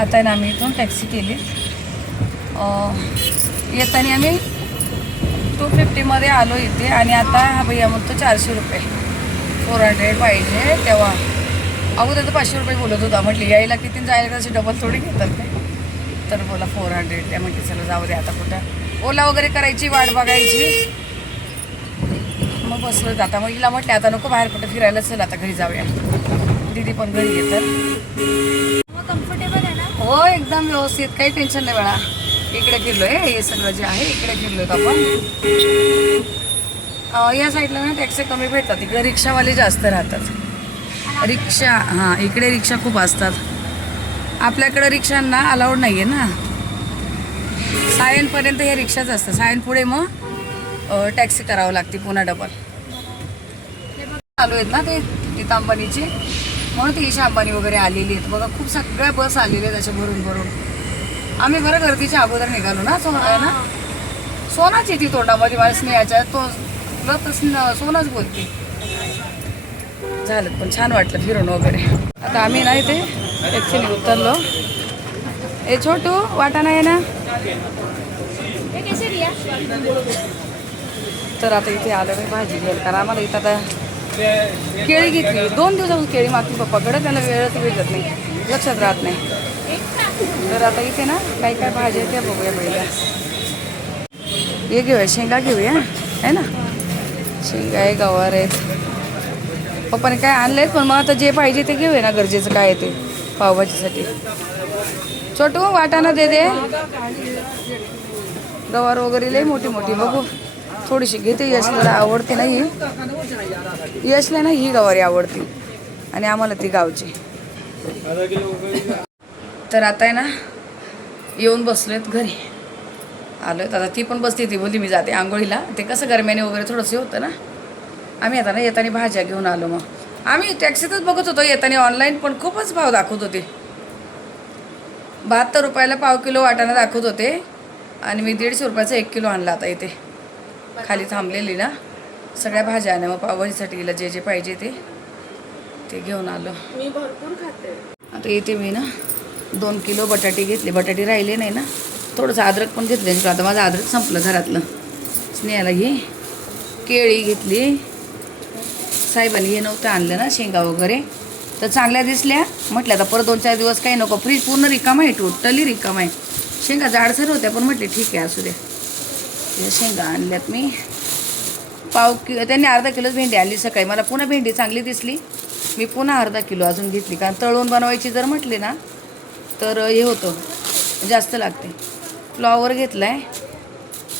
आता ना आम्ही इथून टॅक्सी केली. येताना आम्ही 250मध्ये आलो इथे आणि आता हा भैया म्हणतो 400 रुपये 400 पाहिजे. तेव्हा अगोदर तर 500 रुपये बोलत होता. म्हटली यायला किती जायला तसे डबल थोडी घेतात काय. तर बोला 400 त्या म्हटली चला जाऊ दे आता कुठं ओला वगैरे करायची वाट बघायची. मग बसलो आता मग हिला म्हटले आता नको बाहेर कुठं फिरायला चल आता घरी जाऊया. दीदी पण घरी येतात. कम्फर्टेबल आहे ना? हो एकदम व्यवस्थित काही टेन्शन नाही बाळा. इकडे फिरलोय हे सगळं जे आहे इकडे फिरलोय आपण. या साईडला ना टॅक्सी कमी भेटतात. इकडे रिक्षावाले जास्त राहतात. रिक्षा हां इकडे रिक्षा खूप असतात. आपल्याकडे रिक्षांना अलाउड नाही आहे ना. सायनपर्यंत हे रिक्षाच असतं. सायन पुढे मग टॅक्सी करावं लागते पुन्हा डबल. चालू आहेत ना ते नीता अंबानीची म्हणून ती ईशा अंबानी वगैरे आलेली आहेत बघा. खूप सगळ्या बस आलेल्या आहेत अशा भरून भरून. आम्ही बरं गर्दीच्या अगोदर निघालो ना. आहे ना सोनाच येते तोंडामध्ये मला स्नेहाच्या तो सोनाच बोलते. झालं पण छान वाटलं फिरून वगैरे. आता आम्ही ना इथे टॅक्सीने उतरलो. ए छोटू वाटाणा आहे ना. तर आता इथे आलं मी भाजी घ्यायला कारण आम्हाला इथं आता केळी घेतली. 2 दिवसापासून केळी मागली पप्पाकडे. त्याला वेळच भेटत नाही लक्षात राहत नाही. तर आता इथे ना काही काय भाज्या त्या बघूया पहिल्या. हे घेऊया शेंगा घेऊया आहे ना. शेंगा आहे गवार आहेत. पप्पाने काय आणले आहेत पण मग आता जे पाहिजे ते घेऊया ना. गरजेचं काय आहे ते पावभाजीसाठी. छोटू वाटाणा दे दे. गवार वगैरे लई मोठी मोठी बघू थोडीशी घेते. यशला आवडते ना ही. यशला ना ही गवारी आवडते आणि आम्हाला ती गावची. तर आता आहे ना येऊन बसलोयत घरी. आलो आहेत आता. ती पण बसते. ती बोलली मी जाते आंघोळीला. ते कसं गरम्याने वगैरे थोडंसं होतं ना. आम्ही आता ना येताना भाज्या घेऊन आलो. मग आम्ही टॅक्सीतच बघत होतो येताना ऑनलाईन पण खूपच भाव दाखवत होते. 72 रुपयाला पाव किलो वाटाणा दाखवत होते आणि मी 150 रुपयाचा 1 किलो आणला. आता इथे खाली थांबलेली ना सगळ्या भाज्या आणल्या. मग पावभाजीसाठी हिला जे जे पाहिजे ते घेऊन आलो. मी भरपूर खाते. आता इथे मी ना 2 किलो बटाटे घेतले. बटाटे राहिले नाही ना. थोडंसं अद्रक पण घेतलं. आता माझं अद्रक संपलं घरातलं. स्नेहाला ही केळी घेतली. साहेबांनी हे नव्हतं आणलं ना शेंगा वगैरे तर चांगल्या दिसल्या. म्हटलं आता परत 2-4 दिवस काही नको. फ्रीज पूर्ण रिकाम आहे. टोटली रिकाम आहे. शेंगा जाडसर होत्या पण म्हटले ठीक आहे असू द्या. या शेंगा आणल्यात मी. पाव किलो त्यांनी अर्धा किलोच भेंडी आणली सकाळी. मला पुन्हा भेंडी चांगली दिसली. मी पुन्हा अर्धा किलो अजून घेतली कारण तळून बनवायची जर म्हटली ना तर हे होतं जास्त लागते. फ्लॉवर घेतला आहे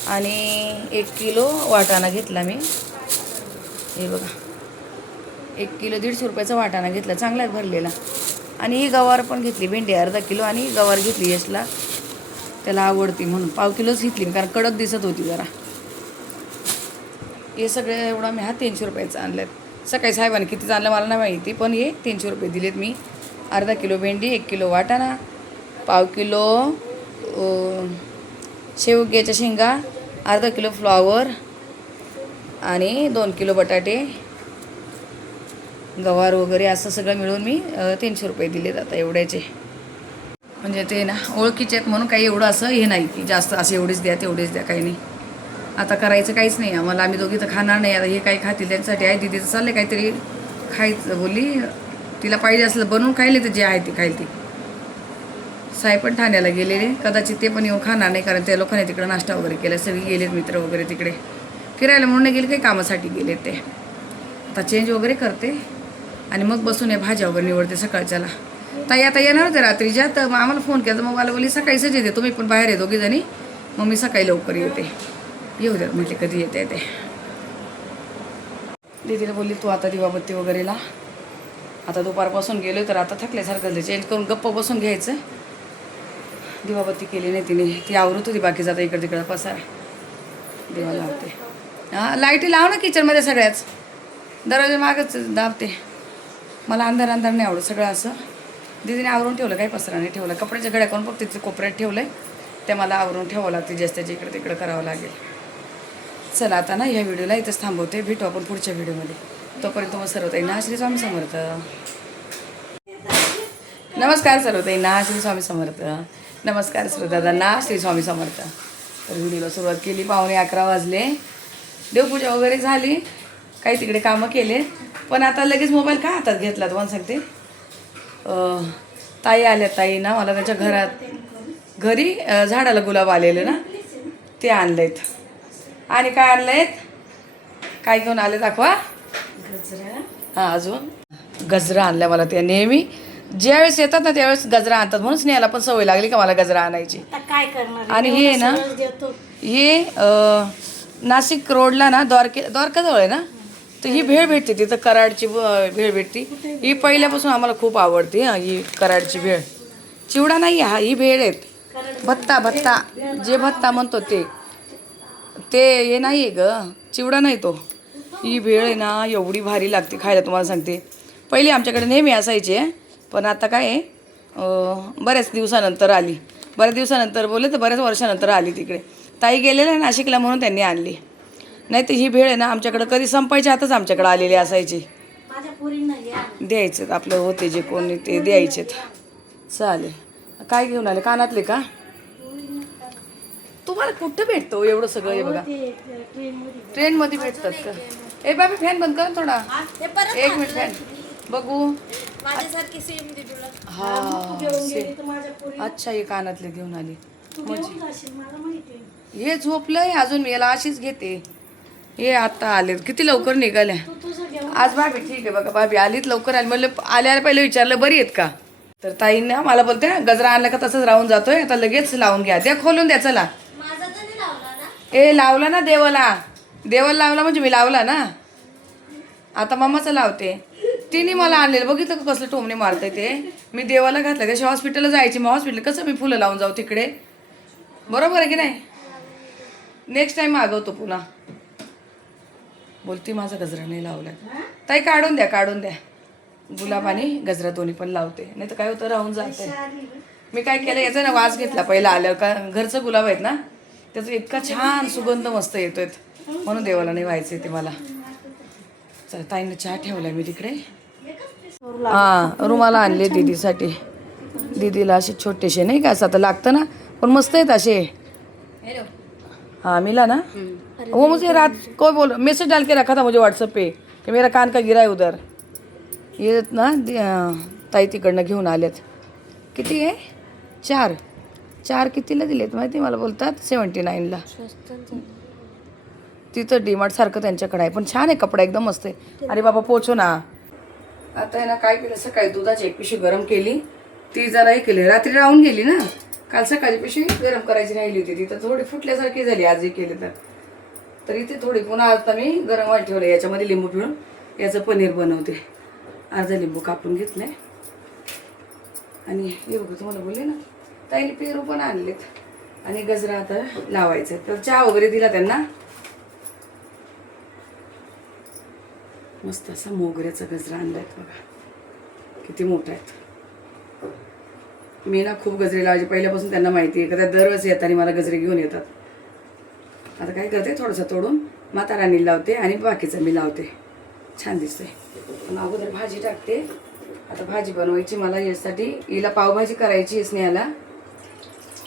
आणि 1 किलो वाटाणा घेतला मी. हे बघा 1 किलो 150 रुपयाचा वाटाणा घेतला. चांगला आहे भरलेला. आणि ही गवार पण घेतली. भेंडी अर्धा किलो आणि गवार घेतली. यशला त्याला आवडती म्हणून पाव किलोच घेतली कारण कडक दिसत होती जरा. हे सगळे एवढा मी 300 रुपयाचं आणलं. सकाळी साहेबांनी कितीच आणलं मला नाही माहिती पण हे 300 रुपये दिलेत मी. अर्धा किलो भेंडी 1 किलो वाटाणा पाव किलो शेवग्याच्या शेंगा अर्धा किलो फ्लॉवर आणि 2 किलो बटाटे गवार वगैरे असं सगळं मिळून मी 300 रुपये दिलेत आता एवढ्याचे. म्हणजे ते ना ओळखीचे आहेत म्हणून काही एवढं असं हे नाही की जास्त असं एवढेच द्या तेवढेच द्या काही नाही. आता करायचं काहीच नाही आम्हाला. आम्ही दोघी तर खाणार नाही. आता हे काही खातील त्यांच्यासाठी आहे. दीदीचं चाललं काहीतरी खायचं बोलली. तिला पाहिजे असलं बनवून खायले तर जे आहे ते खाईल ती. साहेब पण ठाण्याला गेलेले कदाचित ते पण येऊन खाणार नाही कारण त्या लोकांनी तिकडे नाश्ता वगैरे केला. सगळे गेलेत मित्र वगैरे तिकडे फिरायला म्हणून नाही गेले काही कामासाठी गेलेत ते. आता चेंज वगैरे करते आणि मग बसून या भाज्या वगैरे निवडते सकाळच्याला. ताई आता येणार होते रात्रीच्या तर मग आम्हाला फोन केला तर मग मला बोलली सकाळीच येते तुम्ही पण बाहेर आहे दोघीजणी. मग मी सकाळी लवकर येते. येऊ द्या म्हटले कधी येते ते. दीदीला बोलली तू आता दिवाबत्ती वगैरे ला. आता दुपारपासून गेलो तर आता थकल्यासारखं चेंज करून गप्प बसून घ्यायचं. दिवाबत्ती केली नाही तिने. ती आवरत होती बाकीचं आता इकडं तिकडं पसारा. दिवा लावते. हां लाईटी लाव ना किचनमध्ये सगळ्याच. दरवाजा मागच दाबते. मला अंधार अंधार नाही आवडत सगळं असं. दीदीने आवरून ठेवलं काही पसरा नाही ठेवला. कपड्याच्या घड्या करून फक्त तिथे कोपऱ्यात ठेवलं आहे. त्या मला आवरून ठेवावं लागते. जास्त त्याच्या इकडं तिकडं करावं लागेल. चला आता ना ह्या व्हिडिओला इथंच थांबवते. भेटू आपण पुढच्या व्हिडिओमध्ये. तोपर्यंत मग सर्व ताईंना श्री स्वामी समर्थ. नमस्कार सर्वताईंना श्री स्वामी समर्थ. नमस्कार श्रोतादांना श्री स्वामी समर्थ. तर व्हिडिओला सुरुवात केली. 11:15 वाजले. देवपूजा वगैरे झाली. काही तिकडे कामं केले. पण आता लगेच मोबाईल का हातात घेतला तुम्हाला सांगते. ताई आल्या. ताई ना मला त्यांच्या घरी झाडाला गुलाब आलेले ना ते आणलेत. आणि काय आणलेत, काय घेऊन आले दाखवा. गजरा. हां अजून गजरा आणल्या मला. त्या नेहमी ज्यावेळेस येतात ना त्यावेळेस गजरा आणतात. म्हणून स्नेहाला पण सवय लागली का मला गजरा आणायची. काय करणार. आणि हे ना हे नाशिक रोडला ना द्वारकाजवळ आहे ना, तर ही भेळ भेटते तिथं. कराडची भेळ भेटते. ही पहिल्यापासून आम्हाला खूप आवडते. ही कराडची भेळ. चिवडा नाही हा, ही भेळ आहेत. भत्ता जे भत्ता म्हणतो ते हे नाही आहे ग, चिवडा नाही तो. ही भेळ आहे ना एवढी भारी लागते खायला तुम्हाला सांगते. पहिले आमच्याकडे नेहमी असायची, पण आता काय आहे बऱ्याच दिवसानंतर आली. बऱ्याच दिवसानंतर बोलले तर बऱ्याच वर्षानंतर आली तिकडे. ताई गेलेल्या आहे नाशिकला म्हणून त्यांनी आणली. नाही तर ही भेळ आहे ना आमच्याकडं कधी संपायच्या आतच आमच्याकडे आलेली असायची. द्यायचं आपलं होते जे कोणी ते द्यायचेत. चालेल. काय घेऊन आले, कानातले का? तुम्हाला कुठं भेटतो एवढं सगळं. हे बघा ट्रेनमध्ये भेटतात का. ए बाबा फॅन बंद कर थोडा. एक मिनिट फॅन बघू. माझ्यासारखी सेम दे तुला. हा अच्छा हे कानातले घेऊन आली. हे झोपलंय अजून, मी याला अशीच घेते. हे आता आले किती लवकर निघाल्या आज. भाभी ठीक आहे बघा, भाभी आलीत लवकर आली. म्हणलं आल्याला पहिलं विचारलं बरी आहेत का. तर ताईंना मला बोलते गजरा आणला का तसंच राहून जातोय, आता लगेच लावून घ्या. द्या खोलून द्या. चला ए लावला ना देवाला लावला म्हणजे मी लावला ना. आता मम्माचं लावते. तिने मला आणलेलं बघितलं का कसलं टोमणे मारतंय ते. मी देवाला घातलं त्याच्या हॉस्पिटलला जायची. मग हॉस्पिटल कसं मी फुलं लावून जाऊ तिकडे. बरोबर आहे की नाही. नेक्स्ट टाइम मागवतो पुन्हा. बोलती माझा गजरा नाही लावला. ताई काढून द्या. गुलाब आणि गजरा दोन्ही पण लावते, नाही तर काय होतं राहून जाते. मी काय केलं याचा ना वास घेतला पहिला आल्यावर. का घरचं गुलाब आहेत ना त्याचा इतका छान सुगंध मस्त येतोय, म्हणून देवाला नाही व्हायचं ते मला. चल ताईने चहा ठेवला मी तिकडे. हां रुमाला आणले दीदीसाठी. दीदीला असे छोटेसे नाही का असं आता लागतं ना, पण मस्त आहेत असे. हाँ मिला ना. वो मुझे रात को बोल मैसेज डाल के रखा था मुझे व्हाट्सएप पे कि मेरा कान का गिरा है उधर. ये ना ताई तिकडनं घेऊन आलेत. किती आहे. 4 कितीला दिलेत माहिती मला. बोलतात 79ला. तिथं डीमार्ट सारखं त्यांच्याकडे आहे, पण छान आहे कपडा एकदम मस्त आहे. अरे बाबा पोचो ना. आता आहे ना काय केलं, सकाळी दुधाची एक पिशवी गरम केली. ती जरा हे केली, रात्री राहून गेली ना. काल सकाळची पिशवी गरम करायची राहिली होती. ती तर थोडी फुटल्यासारखी झाली आज हे केली तर इथे थोडी पुन्हा आता मी गरम व्हायला ठेवलं. याच्यामध्ये लिंबू पिळून याचं पनीर बनवते. अर्धा लिंबू कापून घेतलंय. आणि हे बघा तुम्हाला बोलले ना ताईने पेरू पण आणलेत. आणि गजरा आता लावायचं. तर चहा वगैरे दिला त्यांना. मस्त असा मोगऱ्याचा गजरा आणलाय बघा, किती मोठा आहेत. मी ना खूप गजरे लावायचे पहिल्यापासून. त्यांना माहिती आहे का त्या दरवेळेस येताना मला गजरे घेऊन येतात. आता काय करते थोडंसं तोडून माता राणी लावते आणि बाकीचं मी लावते. छान दिसतंय. पण अगोदर भाजी टाकते. आता भाजी बनवायची मला यशसाठी. हिला पावभाजी करायची स्नेहाला,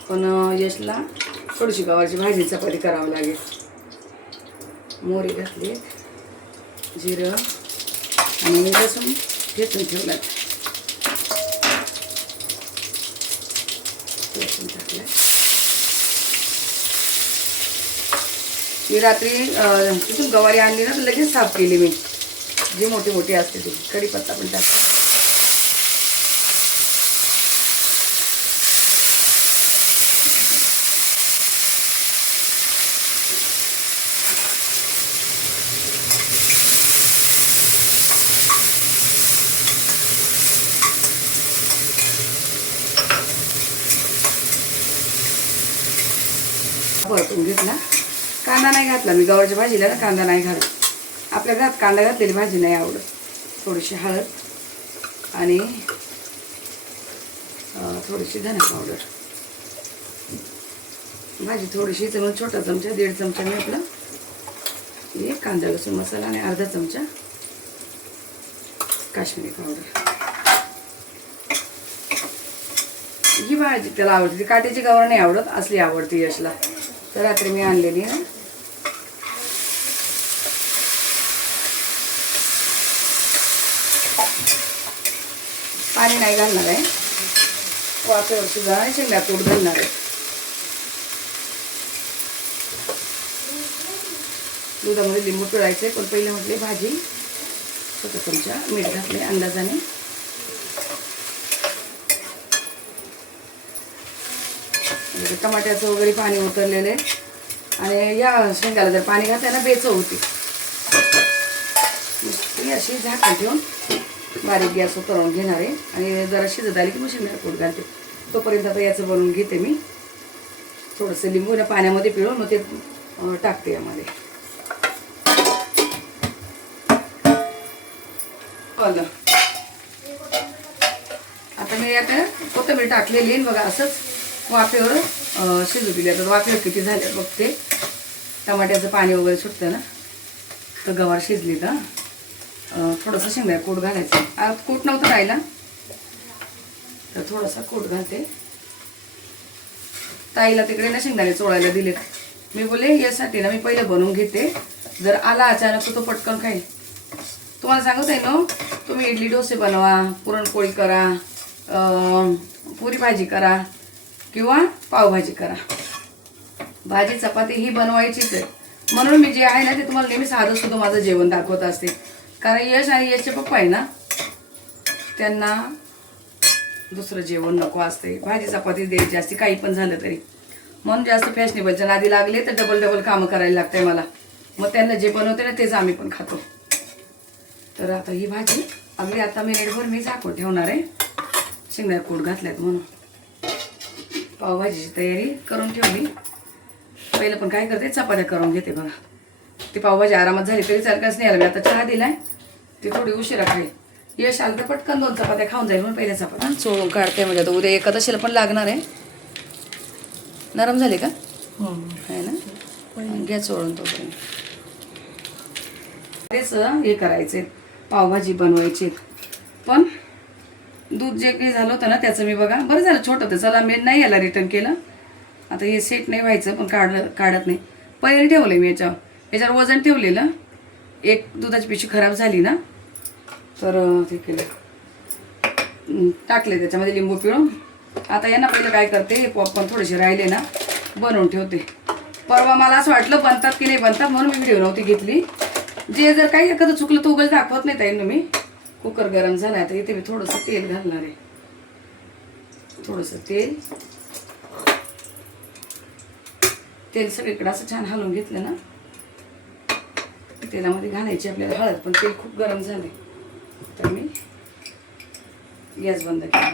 पण यशला थोडीशी गवारची भाजी चपाती करावं लागेल. मोहरी घातली, जिरं आणि लसूण ठेचून ठेवला. लसूण टाकलं. मी रात्री तिथून गवारी आणली ना तर लगेच साफ केली मी, जी मोठी मोठी असते ती. कढीपत्ता पण टाकते. परतून घेतला. कांदा नाही घातला मी गवारच्या भाजीला ना, कांदा नाही घालत. आपल्या घरात कांदा घातलेली भाजी नाही आवडत. थोडीशी हळद आणि थोडीशी धना पावडर. भाजी थोडीशी म्हणून छोटा चमचा 1.5 चमचा मी आपला हे कांदा लसूण मसाला आणि अर्धा चमचा काश्मीरी पावडर. भाजी त्याला आवडते, ती काट्याची गवार नाही आवडत, असली आवडते यशला. तर रात्री मी आणलेली ना. पाणी नाही घालणार आहे, वाफेवर सुद्धा आणि शेंगा कूट घालणार आहे. दुधामध्ये लिंबू पिळायचे, पण पहिले म्हटले भाजी छोटा चमचा मीठ घातले अंदाजाने. टमाट्याचं वगैरे पाणी उतरलेले आणि या शेंगाला जर पाणी घातलं ना बेचव होती. अशी झाकण ठेवून बारीक गॅस उतरवून घेणार आहे आणि जरा शिजत आली की मग शेंगा कूट घालते. तोपर्यंत आता याचं बनवून घेते मी. थोडंसं लिंबू ना पाण्यामध्ये पिळून मग ते टाकते यामध्ये. आता मी आता कोथिंबीर टाकलेली आहे बघा. असंच वाफेवर शिजू दिली. आता वाफेवर किती झाले बघते. टमाट्याचं पाणी वगैरे सुटतं ना, तर गवार शिजली का थोडंसं शेंगदाणा कूट घालायचं. कूट नव्हतं राहिला तर थोडासा कूट घालते. ताईला तिकडे ना शेंगदाणे चोळायला दिलेत. मी बोले यासाठी ना मी पहिलं बनवून घेते, जर आला अचानक तर तो पटकन खाईल. तुम्हाला सांगत आहे ना, तुम्ही इडली डोसे बनवा, पुरणपोळी करा, पुरी भाजी करा किंवा पावभाजी करा, भाजी चपाती ही बनवायचीच आहे. म्हणून मी जे आहे ना ते तुम्हाला नेहमी साधं सुद्धा माझं जेवण दाखवत असते. कारण यश आणि यशचे पप्पा आहे ना, त्यांना दुसरं जेवण नको असते, भाजी चपाती द्यायची असते काही पण झालं तरी. म्हणून जास्त फॅशनेबलच्या नादी लागले तर डबल कामं करायला लागतंय मला. मग त्यांना जे बनवते ना तेच आम्ही पण खातो. तर आता ही भाजी अगदी आता मिनिटभर मी झाकून ठेवणार आहे. शेंगदाणा कूट घातल्यात म्हणून. पावभाजीची तयारी करून ठेवली. पहिलं पण काय करते, चपात्या करून घेते बघा. ती पावभाजी आरामात झाली तरी चालत नाही. आला मी आता चहा दिलाय, ती थोडी उशिरा खाईल. यश आलं तर पटकन 2 चपात्या खाऊन जाईल म्हणून पहिल्या चपात्या चोळून काढते. म्हणजे आता उद्या एकादशीला पण लागणार आहे. नरम झाले का आहे ना, घ्या चोळून तोपर्यंत. तेच हे करायचे, पावभाजी बनवायची. पण दूध जे काही झालं होतं ना त्याचं मी बघा बरं झालं छोटं होतं. चला मी नाही याला रिटर्न केलं. आता हे सेट नाही व्हायचं पण काढत नाही. पहिले ठेवलं मी याच्यावर वजन ठेवलेलं. एक दुधाची पिशवी खराब झाली ना तर ते केलं, टाकले त्याच्यामध्ये लिंबू पिळून. आता यांना पहिलं काय करते, हे पॉपकॉर्न थोडेसे राहिले ना बनवून ठेवते. परवा मला असं वाटलं बनतात की नाही बनतात म्हणून मी व्हिडिओ नव्हती घेतली. जे जर काही एखादं चुकलं तर उगाच दाखवत नाही ताईंना मी. कुकर गरम झाला आहे तर इथे मी थोडंसं तेल घालणार आहे. थोडंसं तेल सगळीकडे असं छान हलवून घेतलं ना, तेलामध्ये घालायची आपल्याला हळद. पण तेल खूप गरम झाले तर मी गॅस बंद केला.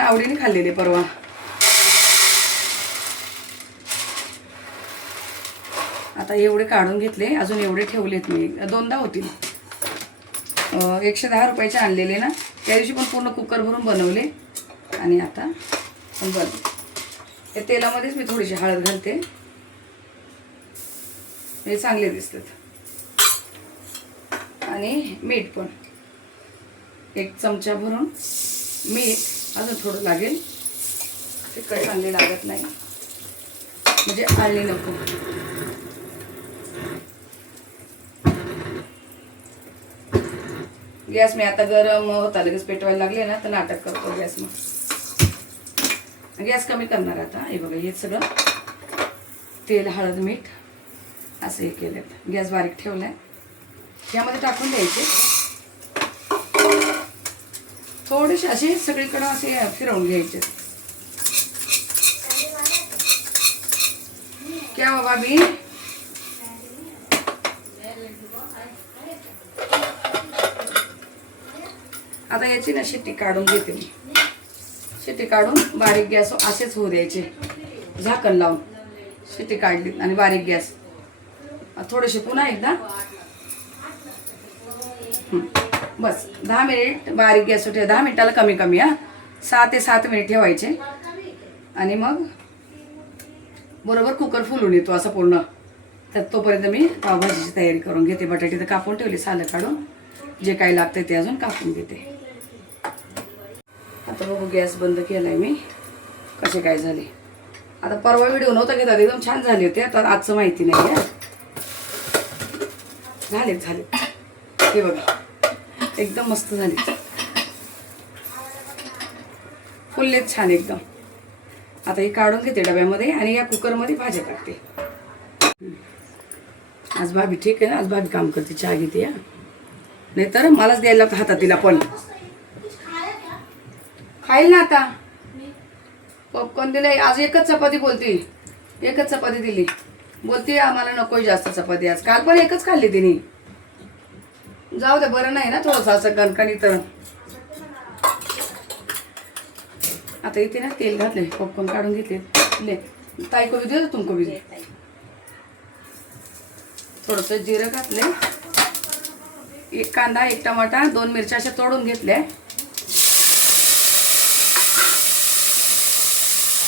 आवडीने खाल्लेले परवा. आता एवढे काढून घेतले, अजून एवढे ठेवलेत मी. 2दा होतील. 110 रुपयाचे आणलेले ना, त्या दिवशी पण पूर्ण कुकर भरून बनवले. आणि आता पण या तेलामध्येच मी थोडीशी हळद घालते, हे चांगले दिसतात. आणि मीठ पण 1 चमचा भरून मीठ. अजून थोडं लागेल, तिखट चांगले लागत नाही म्हणजे आळणी नको. गॅस मी आता गरम होता लगेच पेटवायला लागले ना तर नाटक करतो गॅस. मग गॅस कमी करणार आता. हे बघा हे सगळं तेल हळद मीठ असं हे केलं. गॅस बारीक ठेवलाय. यामध्ये टाकून द्यायचे थोडेसे, असे सगळीकडे असे फिरवून घ्यायचे. क्या बाबा मी आता याची ना शिट्टी काढून घेते मी. शिट्टी काढून बारीक गॅस असेच होऊ द्यायचे, झाकण लावून. शिट्टी काढली आणि बारीक गॅस थोडेसे पुन्हा एकदा बस 10 मिनिट बारीक गॅस ठेवा. 10 मिनिटाला कमी कमी 6 ते 7 मिनिट ठेवायचे. आणि मग बरोबर कुकर फुलून येतो असा पूर्ण. तर तोपर्यंत मी पावभाजीची तयारी करून घेते. बटाटे तर कापून ठेवले, सालं काढून. जे काही लागतं ते अजून कापून घेते. आता बघू गॅस बंद केलाय मी, कसे काय झाले. आता परवा व्हिडिओ नव्हता घेतात, एकदम छान झाले होते. आता आजचं माहिती नाही आहे. झाले हे बघा, एकदम मस्त झाले, फुललेत छान एकदम. आता हे काढून घेते डब्यामध्ये आणि या कुकरमध्ये भाज्या टाकते. आज भाभी ठीक आहे ना, आज भाभी काम करते, चहा घेते. नाही तर मलाच द्यायला लागतं हातात तिला. पण खाईल ना आता. पॉपकॉर्न दिले आज, एकच चपाती बोलती, एकच चपाती दिली. बोलते आम्हाला नकोय जास्त चपाती आज. काल पण एकच खाल्ली तिने. जाऊ दे, बरं नाही ना थोडंसं असं कणकणी. तर आता इथे ना तेल घातले, पॉपकॉर्न काढून घेतले. ताई को भी दे, तुमको भी दे. थोडंसं जिरं घातले, एक कांदा, एक टमाटा, 2 मिरच्या अशा तोडून घेतल्या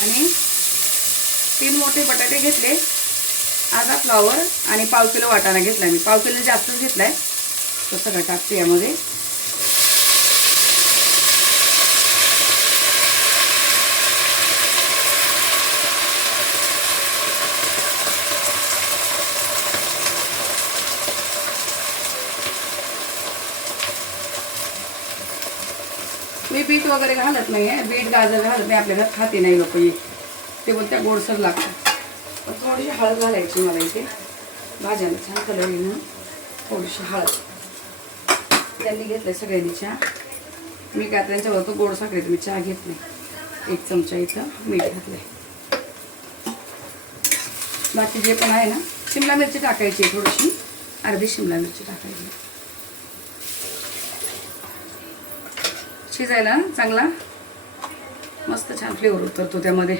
आणि 3 मोठे बटाटे घेतले, अर्धा फ्लॉवर आणि 1/2 किलो वाटाणा घेतला. मी 1/2 किलो जास्तच घेतलाय. तो सगळं टाकते यामध्ये. मी बीट वगैरे घालत नाही आहे, बीट गाजर घालत नाही. आपल्या घरात खाते नाही लोक, ते बोलत्या गोडसर लागतं. पण थोडीशी हळद घालायची मला इथे, भाज्यांना छान कलर येईल म्हणून. थोडीशी हळद. त्यांनी घेतलं सगळ्यांनी चहा. मी काय त्यांच्यावर तो गोड साखरेत मी चहा घेत नाही. 1 चमचा इथं मीठ घातलंय. बाकी जे पण आहे ना, शिमला मिरची टाकायची थोडीशी, अर्धी शिमला मिरची टाकायची. शिजायला चांगला मस्त छान फ्लेवर उतरतो त्यामध्ये.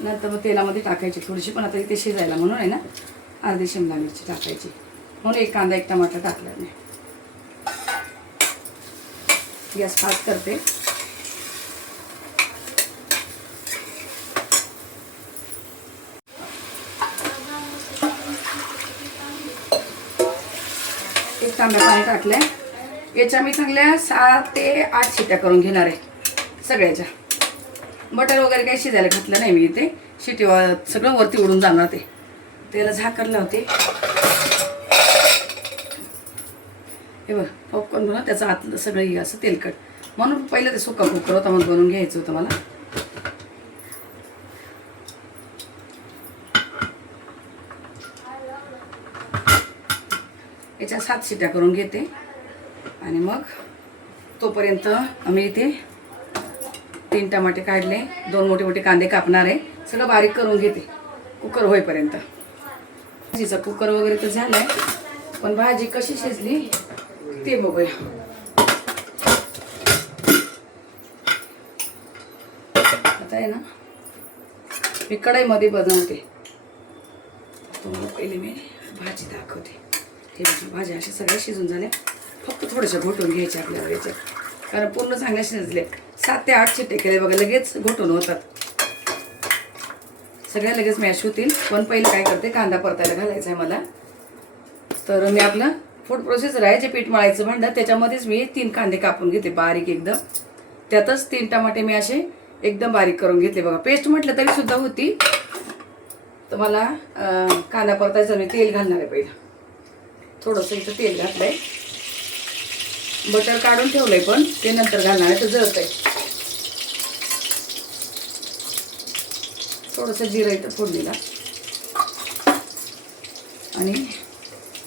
नंतर मग तेलामध्ये टाकायची थोडीशी. पण आता इथे शिजायला म्हणून आहे ना, अर्धी शिमला मिरची टाकायची. म्हणून 1 कांदा 1 टमाटर टाकला मी. गॅस फास्ट करते. एक तांब्या पाणी टाकलंय. याच्या मी चांगल्या 7 ते 8 शिट्ट्या करून घेणार आहे सगळ्याच्या. बटर वगैरे काही शिजायला घातलं नाही मी इथे. शिटी सगळं वरती उडून जाणार ते. त्याला झाकण लावते. हे बघ, पॉपकॉर्न बनवून त्याचं आतलं सगळं असं तेलकट, म्हणून पहिलं ते सुका कुकर होता म्हणून बनवून घ्यायचं होतं मला. याच्या 7 शिट्ट्या करून घेते आणि मग तोपर्यंत आम्ही इथे 3 टमाटे काढले, 2 मोठे मोठे कांदे कापणार आहे. सगळं बारीक करून घेते कुकर होईपर्यंत. भाजीचा कुकर वगैरे तर झालाय, पण भाजी कशी शिजली ते बघूया. आता आहे ना, मी कढईमध्ये बनवते. तुम्हाला पहिले मी भाजी दाखवते. हे बघा, भाज्या अशा सगळ्या शिजून झाल्या. फक्त थोड्याशा घोटून घ्यायच्या आपल्याला याच्यात, कारण पूर्ण चांगल्या शिजले. 7 ते 8 शिट्टे केले बघा, लगेच घोटून होतात. सगळ्या लगेच मॅश होतील. पण पहिले काय करते, कांदा परतायला घालायचा आहे मला. तर मी आपलं फूड प्रोसेसर आहे, जे पीठ मळायचं भांडं, त्याच्यामध्येच मी 3 कांदे कापून घेते बारीक एकदम. त्यातच 3 टमाटे मी असे एकदम बारीक करून घेतले बघा. पेस्ट म्हटलं तरी सुद्धा होती. तर मला कांदा परतायचा मी तेल घालणार आहे पहिलं. थोडंसं इथं तेल घातलंय. बटर काढून ठेवलंय, पण ते नंतर घालणार आहे, तर जळत आहे. थोडंसं जिरं इथं फोडणीला आणि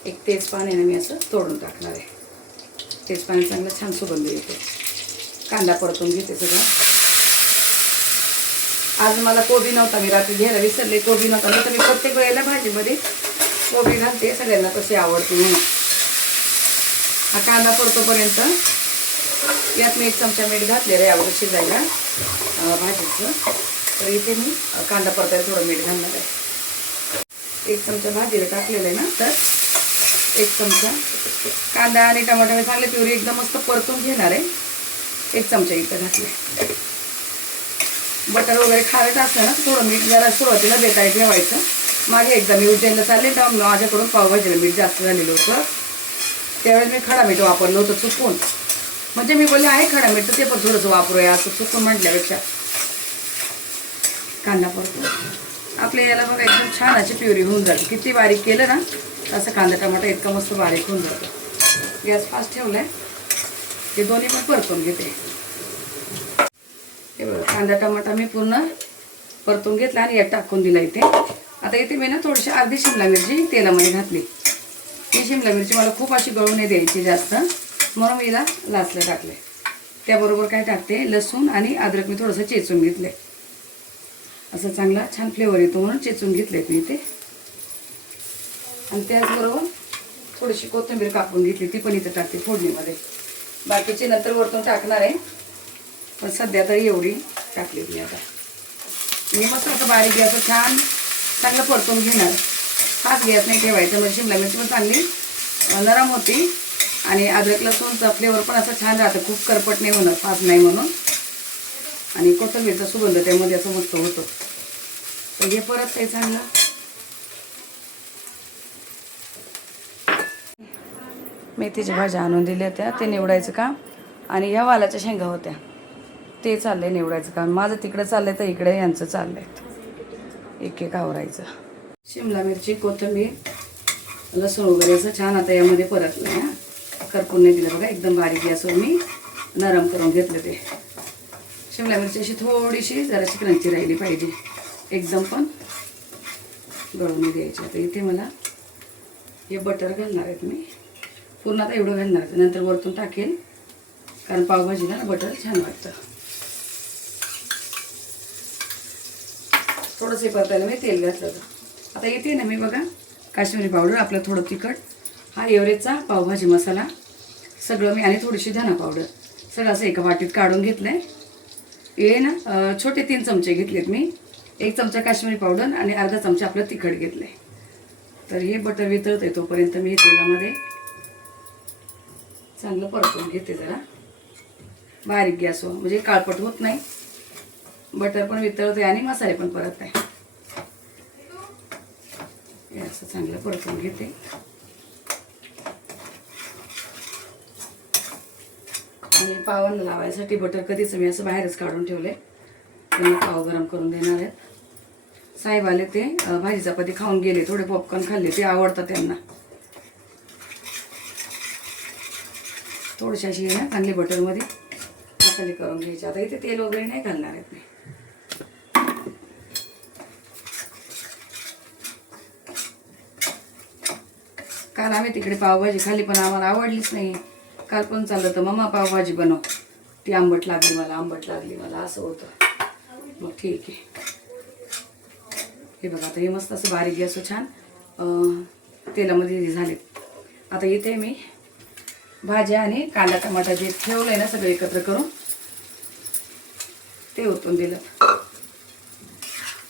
एक तेजपान आहे ना, मी असं तोडून टाकणार आहे. तेजपान चांगलं छान सुगंध येतो. कांदा परतून घेते सगळं. आज मला कोबी नव्हता, मी रात्री घ्यायला विसरले. कोबी नव्हता, तर मी प्रत्येक वेळेला भाजीमध्ये कोबी घालते, सगळ्यांना कशी आवडते म्हणून. हा कांदा परतोपर्यंत यात मी 1 चमचा मीठ घातलेलं आहे अगोदर शिजायला भाजीचं. तर इथे मी कांदा परतायला थोडं मीठ घालणार आहे. 1 चमचा भाजीला टाकलेलं आहे ना, तर 1 चमचा कांदा आणि टमाटर चांगले प्युरी एकदम मस्त परतून घेणार आहे. 1 चमचा इथं घातले. बटर वगैरे खायचं असलं ना, थोडं मीठ जरा सुरुवातीला बेताय ठेवायचं. मागे एकदा मी उज्जैनला चालले तेव्हा माझ्याकडून पावभाजीला मीठ जास्त झालेलं होतं. त्यावेळेस मी खडा मीठ वापरलं होतं चुकून. म्हणजे मी बोलले आहे खडा मीठ तर ते पण थोडंसं वापरूया असं चुकून म्हटल्यापेक्षा. कांदा परतो आपल्या याला बघा एकदम छान अशी प्युरी होऊन जाते. किती बारीक केलं ना असं कांदा टमाटा इतका मस्त बारीक होऊन जातो. गॅस फास्ट ठेवलाय. हे दोन्ही पण परतून घेते. हे बघा कांदा टमाटा मी पूर्ण परतून घेतला आणि यात टाकून दिला इथे. आता इथे मी ना थोडीशी अर्धी शिमला मिरची तेलामध्ये घातली. ही शिमला मिरची मला खूप अशी गळून नाही द्यायची जास्त, म्हणून मी हिला लाचलं टाकले. त्याबरोबर काय टाकते लसूण आणि अद्रक मी थोडंसं चेचून घेतले. असं चांगला छान फ्लेवर येतो म्हणून चेचून घेतले मी इथे. आणि त्याचबरोबर थोडीशी कोथिंबीर कापून घेतली, ती पण इथं टाकते फोडणीमध्ये. बाकीची नंतर वरतून टाकणार आहे, पण सध्या तरी एवढी टाकली मी. आता मी मस्त असं बारीक गॅस छान चांगलं परतून घेणार. फास्ट गॅस नाही ठेवायचं म्हणजे शिमला मिरची पण चांगली नरम होती आणि अद्रक लसूणचा फ्लेवर पण असं छान राहतं. खूप करपट नाही होणार फास्ट नाही म्हणून. आणि कोथिंबीरचा सुगंध त्यामध्ये असं मस्त होतो. तर हे परत काही चांगलं मेथीच्या भाज्या आणून दिल्या होत्या ते निवडायचं काम. आणि ह्या वालाच्या शेंगा होत्या ते चाललंय निवडायचं काम. माझं तिकडं चाललंय तर इकडे यांचं चाललंय एक एक आवरायचं. शिमला मिरची कोथिंबीर लसूण वगैरे असं छान आता यामध्ये परतलं आहे. करपून नाही दिलं बघा, एकदम बारीक गॅसवर मी नरम करून घेतलं. ते शिमला मिरची अशी थोडीशी जराशी क्रंची राहिली पाहिजे, एकदम पण गळून द्यायची. आता इथे मला हे बटर घालणार आहेत मी. पूर्ण आता एवढं घालणार आहे, नंतर वरतून टाकेल कारण पावभाजीला बटर छान वाटतं. थोडंसं परतायला मी तेल घातलं होतं. आता इथे ना मी बघा काश्मीरी पावडर, आपलं थोडं तिखट, हा एव्हरेजचा पावभाजी मसाला सगळं मी आणि थोडीशी धना पावडर सगळं असं एका वाटीत काढून घेतलं आहे. हे ना छोटे 3 चमचे घेतलेत मी. 1 चमचा काश्मीरी पावडर आणि अर्धा चमचा आपलं तिखट घेतलं आहे. तर हे बटर वितळत आहे तोपर्यंत मी हे तेलामध्ये चांगलं परतून घेते जरा बारीक गॅसवर, म्हणजे काळपट होत नाही. बटर पण वितळते आणि मसाले पण परत आहे. हे असं चांगलं परतून घेते. आणि पावांना लावायसाठी बटर कधीच मी असं बाहेरच काढून ठेवले. त्यांना पाव गरम करून देणार आहेत. साहेब आले ते भाजी चपाती खाऊन गेले, थोडे पॉपकॉर्न खाल्ले, ते आवडतात त्यांना. थोडीशी अशी ना चांगली बटरमध्ये मसाले करून घ्यायचे. आता इथे तेल वगैरे नाही घालणार आहेत मी. काल आम्ही तिकडे पावभाजी खाल्ली पण आम्हाला आवडलीच नाही. काल पण चाललं तर मम्मा पावभाजी बनव, ती आंबट लागली मला असं होतं. मग ठीक आहे. हे बघा आता हे मस्त असं बारीक गॅसवर छान तेलामध्ये झाले. आता इथे मी भाज्या आणि कांदा टमाटा जे ठेवलंय ना सगळं एकत्र करून ते ओतून दिलं.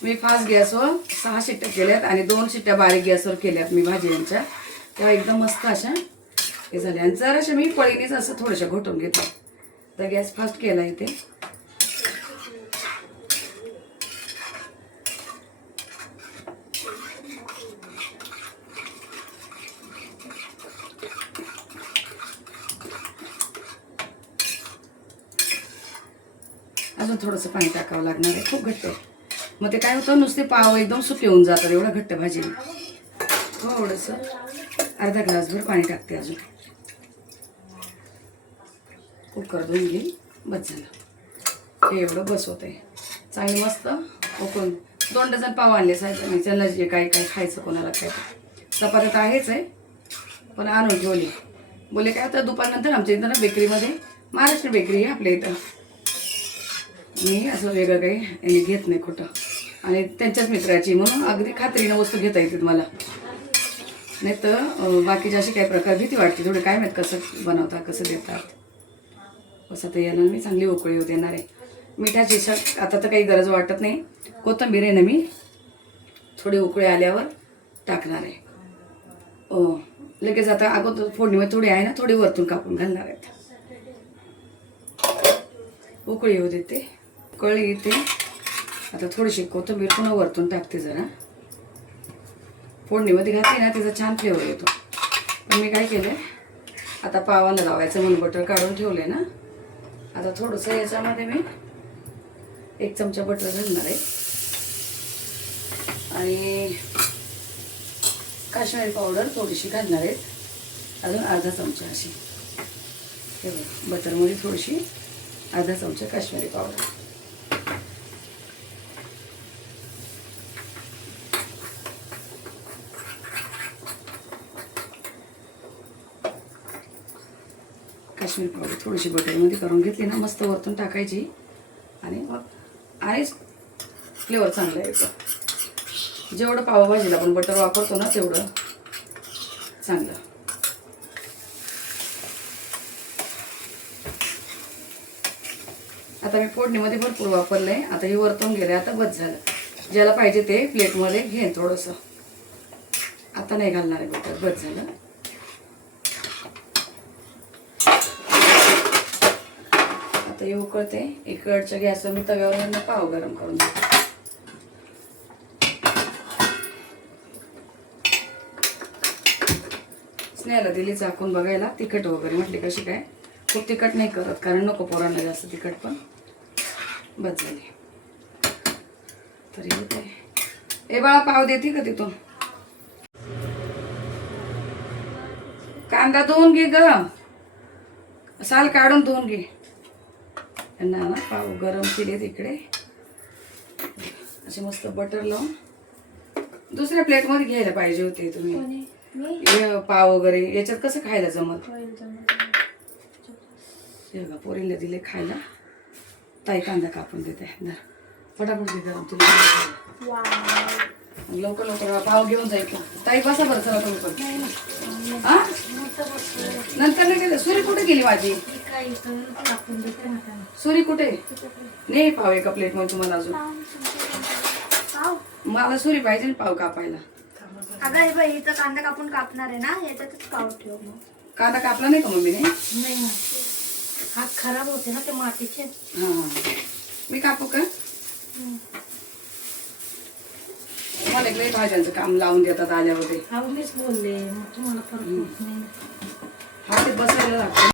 मी फास्ट गॅसवर 6 शिट्ट्या केल्यात आणि 2 शिट्ट्या बारीक गॅसवर केल्यात मी भाज्यांच्या. तेव्हा एकदम मस्त अशा हे झाले. आणि जराशा मी पळीनेच असं थोड्याशा घोटून घेतलं. तर गॅस फास्ट केला इथे. अजून थोडंसं पाणी टाकावं लागणार आहे, खूप घट्ट आहे. मग ते काय होतं नुसते पाव एकदम सुके होऊन जातात एवढं घट्ट भाजी. थोडंसं अर्धा ग्लासभर पाणी टाकते अजून. कुकर धुवून घेईल, बस झालं. हे एवढं बस होतं आहे चांगली मस्त उकळून. 2 डझन पाव आणले साहेबांनी, त्यांना जे काही खायचं कोणाला काय. चपात्या तर आहेच आहे पण आणून ठेवली. बोले काय होतं दुपारनंतर आमच्या इथं ना बेकरीमध्ये, महाराष्ट्र बेकरी आहे आपल्या इथं, मी असं वेगळं काही घेत नाही खोटं. आणि त्यांच्याच मित्राची म्हणून अगदी खात्रीनं वस्तू घेता येते मला. नाही तर बाकीचे असे काही प्रकार भीती वाटते थोडे, काय माहीत कसं बनवतात कसं देतात. असं तर याला मी चांगली उकळी होऊ देणार आहे. मिठाची आता तर काही गरज वाटत नाही. कोथिंबीर आहे ना मी थोडी उकळी आल्यावर टाकणार आहे. लगेच आता अगोदर फोडणीमध्ये थोडी आहे ना, थोडी वरतून कापून घालणार आहेत. उकळी होऊ देते, उकळी येते. आता थोडीशी कोथिंबीर पुन्हा वरतून टाकते जरा. फोडणीमध्ये घातली ना त्याचा छान फ्लेवर येतो. पण मी काय केलं आता पावानं लावायचं म्हणून बटर काढून ठेवले ना. आता थोडंसं याच्यामध्ये मी 1 चमचा बटर घालणार आहे आणि काश्मीरी पावडर थोडीशी घालणार आहे, अजून अर्धा चमचा अशी. हे बघ, बटरमध्ये थोडीशी अर्धा चमचा काश्मीरी पावडर. काश्मीरी पावडर थोडीशी बटरमध्ये करून घेतली ना, मस्त वरतून टाकायची आणि मग फ्लेवर चांगला येतो. जेवढं पावभाजीला आपण बटर वापरतो ना तेवढं चांगलं. आता मी फोडणीमध्ये भरपूर वापरलंय. आता हे वरतून गेले, आता बस झालं. ज्याला पाहिजे ते प्लेटमध्ये घेईन थोडंसं. आता नाही घालणार आहे बटर, बस झालं. आता हे उकळते. इकडच्या गॅसवर मी तव्यावर पाव गरम करून देते. स्नेहाला दिली झाकून बघायला, तिखट वगैरे म्हटली कशी काय. खूप तिखट नाही करत कारण नको पोरांना जास्त तिखट, पण बस झाली तरी होते. ए बाळा, पाव देते का तिथून? कांदा धुवून घे ग, साल काढून धुवून घे. यांना ना पाव गरम केले तिकडे असे मस्त बटर लावून. दुसऱ्या प्लेटमध्ये घ्यायला पाहिजे होते तुम्ही. हे पाव वगैरे याच्यात कसं खायला जमत. हे बघा, पोरीला दिले खायला. ताई कांदा कापून देते. फटाफट दे गरम तुला. लवकर लवकर पाव घेऊन जाईल का ताई? बसा बरं, चला तुम्ही पण. हा, नंतर नाही गेलं. सुरी कुठे गेली माझी? सुरी कुठे? नाही पाव एका प्लेट मध्ये तुम्हाला अजून. मला सुरी पाहिजे ना पाव कापायला. अगं हे बाई, इथं कांदा कापणार आहे ना, याच्यातच पाव ठेव. मग कांदा कापला नाही का मम्मीने? नाही ना, हात खराब होते ना ते मातीचे. हा, मी कापू का? मला इकडे भाज्यांचं काम लावून देतात आल्यावर. मीच बोलले, मग तुम्हाला फरक होत नाही. हा, ते बसायला लागतं.